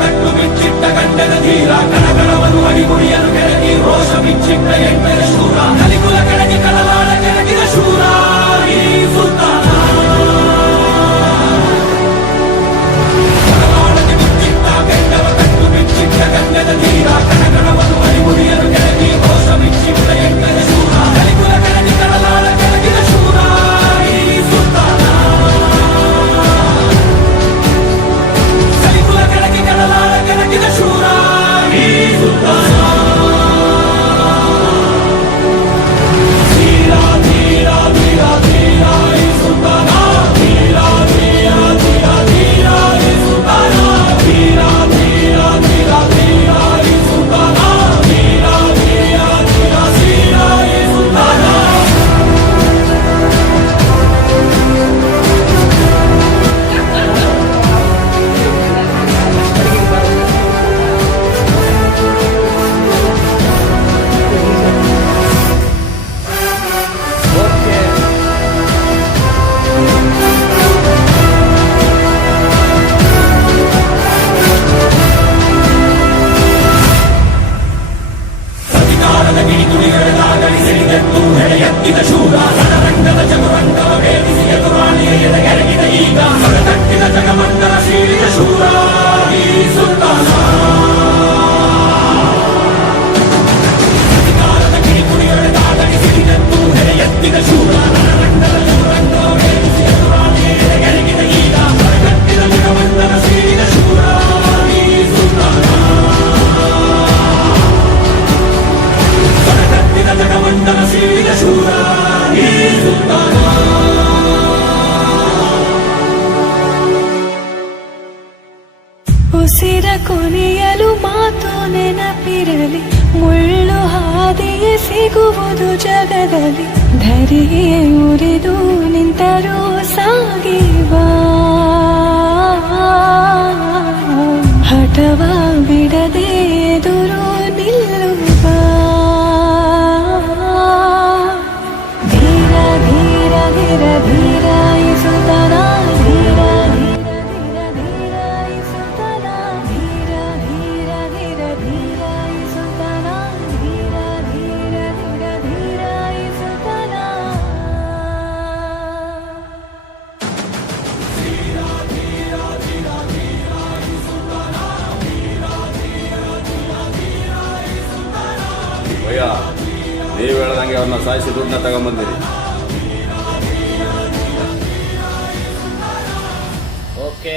ಕಟ್ಟು ಬಿಚ್ಚಿಟ್ಟ ಗಂಡನ ಧೀರ ಕಣಗಣವನ್ನು ಅಡಿಗುಡಿಯಲು ಕೆಳಗಿ ರೋಷ ಬಿಚ್ಚಿಟ್ಟ ಎಂಟರ ಶೂರ ಕಲಿಕುಲ ಕೆಳಗಿ ಕಳವಾಳ ಕೆಳಗಿದ ಶೂರ ಈ ಸುಲ್ತಾನ ಕಳವಾಳಕ್ಕೆ ಬಿಚ್ಚಿಟ್ಟ ಗಂಡವ ಕಟ್ಟು ಬಿಚ್ಚಿಟ್ಟ ಗಂಡನ ಧೀರ ಕಣಗಣವನ್ನು ಅಡಿಗುಡಿಯಲು ಕೆಳಗಿ ರೋಷ ಬಿಚ್ಚಿಟ್ಟ ಎಂಟರ ಶೂರ ಕಲಿಕುಲ ಕೆಳಗಿ ಕಳವಾಳ ಕೆಳಗಿದ ಶೂರ ಈ ಸುಲ್ತಾನ ಕಲಿಕುಲ ಕೆಳಗಿ ಕಳವಾಳ ಕೆಳಗಿದ ಶೂರ ಈ ಸುಲ್ತಾನ ಎತ್ತಿದ ಶೂರ ರಣರಂಗದ ಚದುರಂಗವ ಭೇದಿಸಿ ಎದುರಾಳಿಯ ಎದೆಗೆರಗಿದ ಈಗ ಹೊರತಟ್ಟಿದ ಜಗಮಂಡಲ ಸೀಳಿದ ಶೂರ ಈ ಸುಲ್ತಾನ ಅಧಿಕಾರದ ಕಿಡಿಕುಡಿಯೊಡೆದಾಡಲಿ ಸಿಡಿದೆದ್ದು ಹೆಡೆ ಎತ್ತಿದ ಶೂರ ರಣರಂಗದ ಚದುರಂಗವ ಭೇದಿಸಿ ಎದುರಾಳಿಯ ಎದೆಗೆರಗಿದ ಈಗ ಹೊರತಟ್ಟಿದ ಜಗಮಂಡಲ ಸೀಳಿದ ಶೂರ ಈ ಸುಲ್ತಾನ ಹೊರತಟ್ಟಿದ ಜಗಮಂಡಲ ಸೀಳಿದ ಶೂರ ಈ ಸುಲ್ತಾನ ಉಸಿರ ಕೊನೆಯಲು ಮಾತು ನೆನಪಿರಲಿ ಮುಳ್ಳು ಹಾದಿಯೇ ಸಿಗುವುದು ಜಗದಲ್ಲಿ ಧರೆಯೇ ಉರಿದು ನಿಂತರೂ ಸಾಗಿವಾ ಹಠವ ಬಿಡದೆ ಎದುರು ನಿಲ್ಲುವ ಧೀರ ಧೀರ ಧೀರ ಧೀರ ಈ ಸುಲ್ತಾನ ಧೀರ ಧೀರ ಧೀರ ಧೀರ ಈ ಸುಲ್ತಾನ ಧೀರ ಧೀರ ಧೀರ ಧೀರ ಈ ಸುಲ್ತಾನ ಧೀರ ಧೀರ ಧೀರ ಧೀರ ಈ ಸುಲ್ತಾನ ಭಯ್ಯ ನೀವು ಹೇಳ್ದಂಗೆ ಅವ್ರನ್ನ ಸಾಯಿಸಿ ದುಡ್ಡನ್ನ ತಗೊಂಬಂದಿರಿ. ಓಕೆ